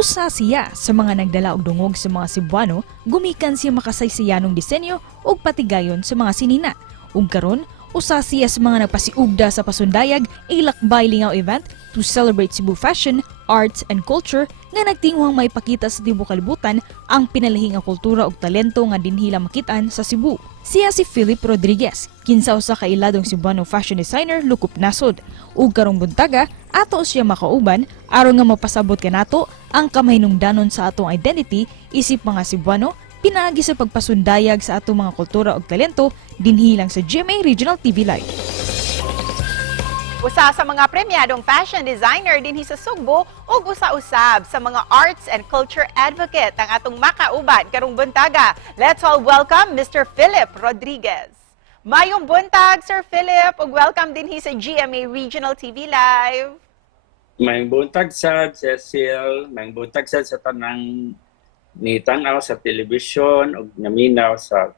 Usa siya sa mga nagdala og dungog sa mga Cebuano, gumikan siya makasaysayanong disenyo ug patigayon sa mga sinina. Ug karon, usa siya sa mga nagpasiugda sa pasundayag ilakbay lingaw event to celebrate Cebu fashion, arts and culture nga nagtinguhang maipakita sa tibuok kalibutan ang pinalahing nga kultura ug talento nga dinhila makitaan sa Cebu. Siya si Philip Rodriguez, kinsa usa ka iladong Cebuano fashion designer lukup nasod. Ug karong buntaga, ato siya makauban aron nga mapasabot kanato ang kamahinungdanon sa atong identity isip mga Cebuano pinaagi sa pagpasundayag sa atong mga kultura ug talento dinhi lang sa GMA Regional TV Live. Usa sa mga premyadong fashion designer dinhi sa Sugbo ug usa-usab sa mga arts and culture advocate ang atong makauban karong buntaga. Let's all welcome Mr. Philip Rodriguez. Mayong buntag, Sir Philip, ug welcome dinhi sa GMA Regional TV Live. Mayong buntag sad, Cecil. Mayong buntag sad sa tanang nitanaw sa telebisyon ug naminaw sa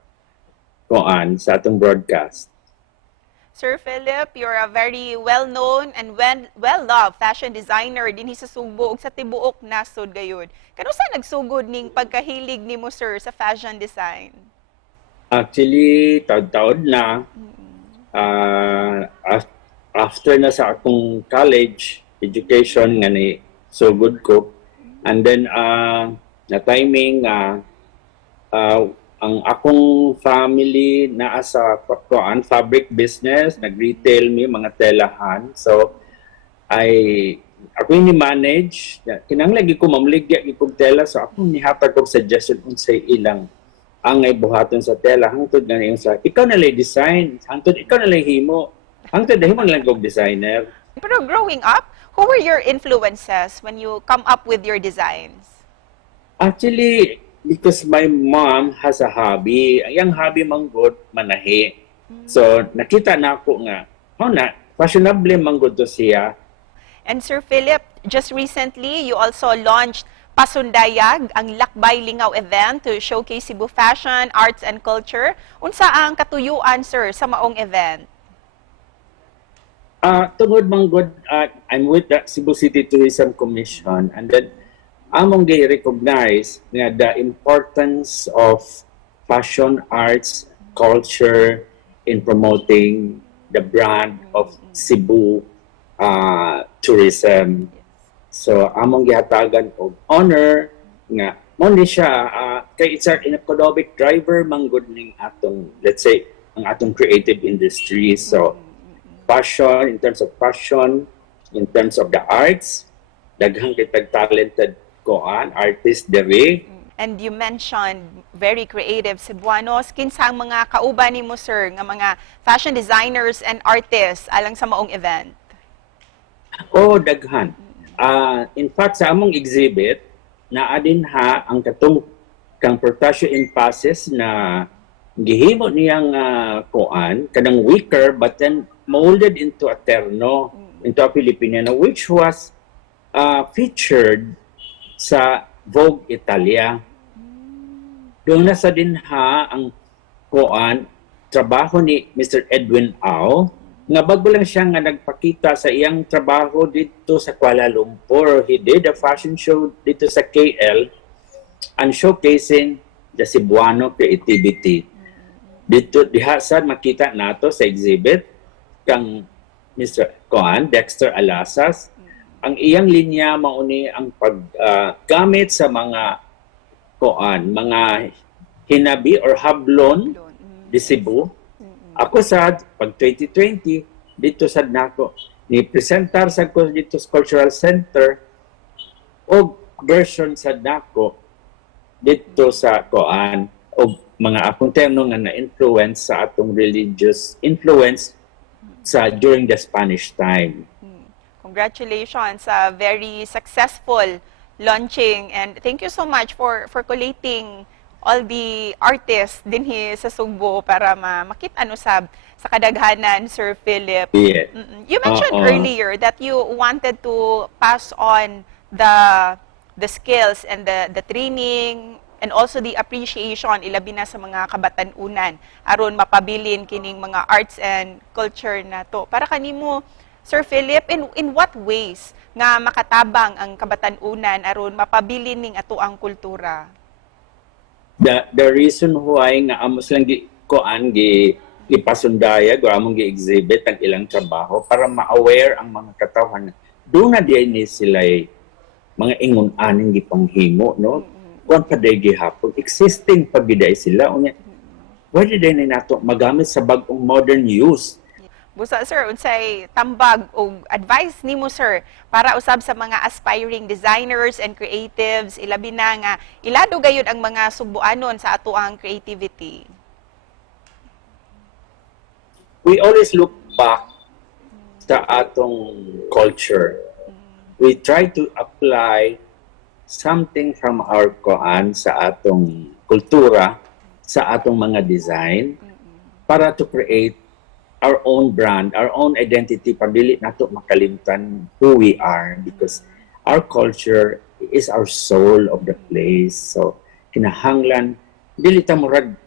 kuan sa atong broadcast. Sir Philip, you're a very well-known and well-loved fashion designer dinhi sa Sugbo ug sa tibuok nasod gayud. Kanusa nagsugod ning pagkahilig nimo, sir, sa fashion design? Actually, taud-taud na after na sa akong college education nga ni sugod ko, and then na timing ang akong family naa sa kuan fabric business, nag-retail mi mga telahan. So ako ni manage, kinahanglan ko mamligya gyud kog tela, so ako nihatag kog suggestion unsay ilang ang ay buhaton sa tela hangtod nga niyon sa ikaw na lay design, hangtod ikaw na lay himo, hangtod himo na lang kog designer. Pero growing up, who were your influences when you come up with your designs? Actually, because my mom has a hobby, ang hobby manggod manahi. So nakita na ako nga, fashionable manggod to siya. And Sir Philip, just recently you also launched Pasundayag, ang Lakbay Lingaw event to showcase Cebu fashion, arts and culture. Unsa ang katuyuan, sir, sa maong event? Tungod manggod, I'm with the Cebu City Tourism Commission, and then among gi-recognize nga the importance of fashion, arts, culture in promoting the brand of Cebu tourism. So among gihatagan og honor nga mo ni siya kay it's an economic driver manggod ning atong, let's say, ang atong creative industry. So passion, in terms of passion, in terms of the arts, daghang kitag talented artist dere. And you mentioned very creative Cebuanos. Kinsa ang mga kauban nimo, sir, nga mga fashion designers and artists alang sa maong event? Daghan. In fact, sa among exhibit, naadin ang katong transportation in passes na gihimo niyang kanang wicker, but then molded into a terno, into a Filipino, which was featured sa Vogue Italia. Doon na sa dinha ang trabaho ni Mr. Edwin Au, nga bago lang siya nga nagpakita sa iyang trabaho dito sa Kuala Lumpur. He did a fashion show dito sa KL and showcasing the Cebuano creativity. Dito diha sad makita nato sa exhibit kang Mr. Dexter Alasas. Ang iyang linya mauni ang paggamit sa mga mga hinabi or hablon di Cebu. Ako sad pag 2020 dito sad nako ni presentar sa ko dito sa Cultural Center og version sad nako dito sa og mga akong terno nga na-influence sa atong religious influence during the Spanish time. Congratulations sa very successful launching, and thank you so much for collating all the artists dinhi sa Sugbo para makita sa kadaghanan, Sir Philip. Yeah. You mentioned earlier that you wanted to pass on the skills and the training and also the appreciation ilabi na sa mga kabatan-unan aron mapabilin kining mga arts and culture na to. Para kanimo, Sir Philip, in what ways nga makatabang ang kabatan-unan aron mapabilin ning atoang kultura? The reason why nga amos lang ipasundaya o among gi-exhibit ang ilang trabaho para ma-aware ang mga katawhan. Doon na diyan ni sila mga ingon-aning gipanghimo, no? Kung pa day gihapon, existing pagiday sila. Unya, pwede din na nato magamit sa bagong modern use. Busa sir, unsay tambag o advice nimo sir para usab sa mga aspiring designers and creatives, ilabi na nga ilado gayud ang mga subuanon sa atoang creativity? We always look back sa atong culture. We try to apply something from our koan sa atong kultura, sa atong mga design, para to create our own brand, our own identity, pabili nato makalimtan who we are, because our culture is our soul of the place. So, kinahanglan, dili ta murag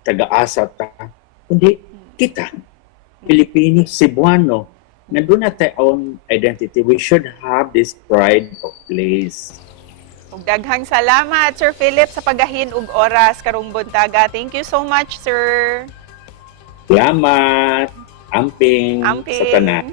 taga-asa ta, kundi kita, Pilipino, Cebuano, na doon na tayo own identity. We should have this pride of place. Ug daghang salamat Sir Philip sa pagahin og oras karong buntaga. Thank you so much, sir. Salamat, amping, Amping. sa tanan.